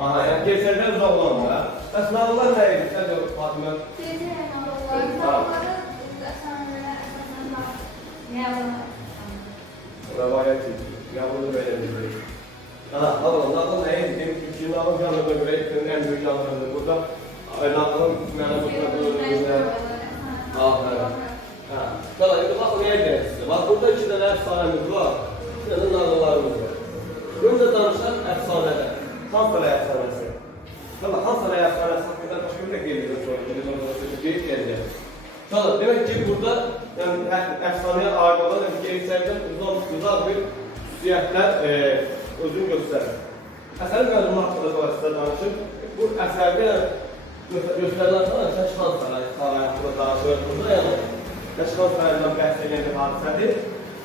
Aha, yəni gerçəkdən uzaq olanlar. Bəs nağıllar nə idi? Sən də Fatimə? Gerçək nağıllar. Nağılları əfsanələrə əsasən Rəvayət idi. Yağmurda belə bir nağıl nə idi? İkinci nağıl yanında görə ən böyük yanlardır. Burada nağılın mənasında Qala, indi bax, nəyə gələk sizə? Bax, burada 2 dənə əfsanəmiz var, 2 dənə nağıllarımız var. Öncə danışan əfsanədən. Xansaray əfsanəsi. Qala, Xansaray əfsanəsi haqqında başqa bir də qeyd sonra, qeyd gələcək. Qala, demək ki, burada əfsanəyə aid olan gerçəkdən uzaq bir xüsusiyyətlər özünü göstərir. Əsərin məzunu haqqında sonra sizə danışıb, bu əsərdə göstərilən sonra Şəşxan Sarayı haqqında danışır. Burada yəni Şəşxan Sarayından bəhs edən bir hadisədir.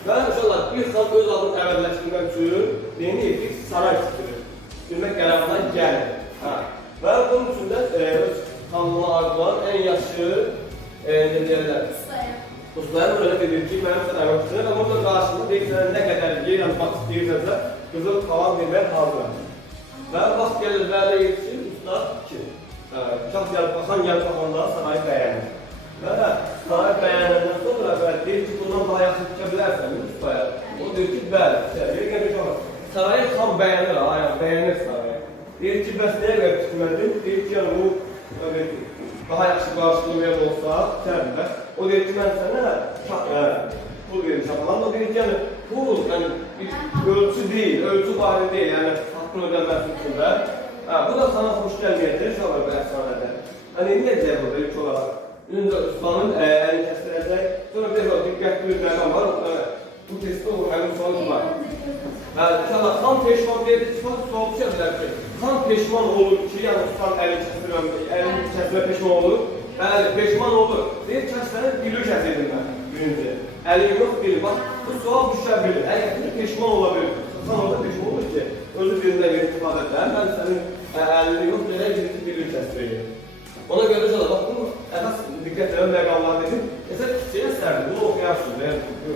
Və inşallah bir xan öz adını əvəzləşdirmək üçün yeni bir saray tikdirir. Bilmək qərarından gəlir. Və bunun üçün də öz xanlığına arzulan ən yaxşı ustaya müraciət edir ki, mənim sən əvəzləşdirir. Və burada qarşılıq deyirsən nə qədər yer almaq istəyirsənsə, qızıl qalan vermək hazır. Və vaxt gəlir vədə yetişir, usta kim? Xan gəlib baxanda sarayı bəyənir. Və sarayı bəyənəndən sonra deyir ki, bundan daha yaxşı tikə bilərsən ustaya. O deyir ki, bəli. Sarayı xan bəyənir, bəyənir sarayı. Deyir ki, bəs nəyə qədər tikmədim? Deyir ki, bu daha yaxşı qarşılığı verən olsa, tikərdir. O deyir ki, mən sənə pul verir şapalan. O deyir ki, pul bir ölçü deyil, ölçü barədə deyil, yəni haqqın ödənməsi üçün də. Bu da sana xoş gəlməyəcək, şalar bu əfsanədə. Necə burada ilk olaraq? Ünlü ustanın əlini kəsdirəcək. Sonra bir diqqətli bir məqam var. Bu testdə o həmin sualımız var. İnşallah, xan peşman deyir ki, sual düşə bilər ki, xan peşman olur ki, yəni ustan əlini kəsdirmə peşman olur. Bəli, peşman olur. Deyir, kəsdirən bilir kəsirdim mən gününcə. Əli yox, bilir. Bax, bu sual düşə bilir. Əgər peşman ola bilir. Xan orada peşman olur ki, özü birində bir istifadə edər. Mən sənin əlini yox, bilir kəsdirəyim. Ona görə də bax, bunu əsas diqqət edən məqamlar dedim. Məsələn, kiçik əsərdir, bunu oxuyarsınız,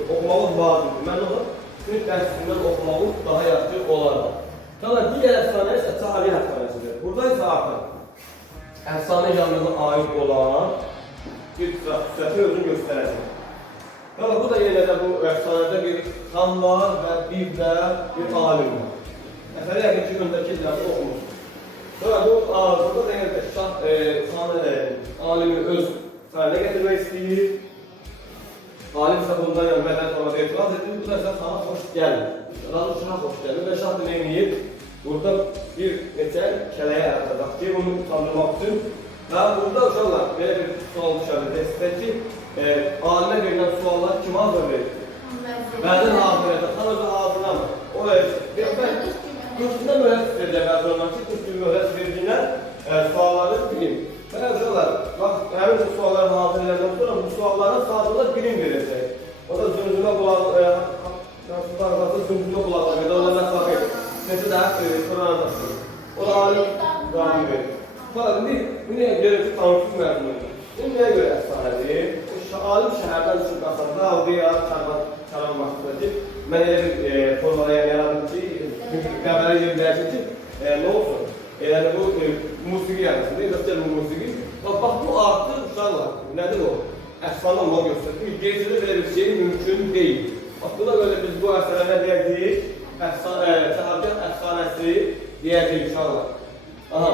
oxumağınız lazımdır. Mən onu sinif dərsisindən oxumağınız daha yaxşı olardı. Qala, digər əfsanə isə Çahari əfsanəsidir. Burada isə artıq əfsanə yanına aid olan bir xüsusiyyəti özünü göstərəcək. Qala, bu da yenə də bu əfsanədə bir xan var və bir də bir alim var. Əsəri yəqin ki, öndəki illərdə oxumuşdur. Sonra bu burada da yenə də şah alimi öz sarayına gətirmək istəyir. Alim isə bundan bədən sonra etiraz edir. Bu da isə xana xoş gəlir. Razı şaha xoş gəlir və şah deməyib burada bir neçə kələyə yaratacaq ki, bunu utandırmaq üçün. Və burada uşaqlar belə bir sual düşəlir testdə ki, alimə verilən suallar kim hazır verir? Bəzən hazır verir. Xan özü hazırlamır. O Kürsündə mühəssis verəcək bəzi olmaq ki, kürsündə mühəssis verdiyindən sualları bilim. Və uşaqlar, həmin bu sualları hazır edəndən sonra bu sualların sadəcə bilim verəcək. O da zümzümə qulaqlığı, zümzümə qulaqlığı və ona məsafə sesi də qıranacaqsın. O da alim qanun verir. Sonra bu nəyə görə ki, tanışsız məzundur. Bu nəyə görə əfsanədir? Alim şəhərdən üçün qaçanda aldığı ya çarvan vaxtında ki, mən elə bir formalara yaradım ki, qəbələ yerləyəcək ki, nə olsun? Yəni bu musiqi yarısında, göstərir bu musiqi. Bax, bu artıq uşaqlar, nədir o? Əfsanə olmaq göstərir. Gerçəkdə belə bir şey mümkün deyil. Bax, buna görə biz bu əsərə nə deyəcəyik? Çahargah əfsanəsi deyəcəyik uşaqlar. Aha.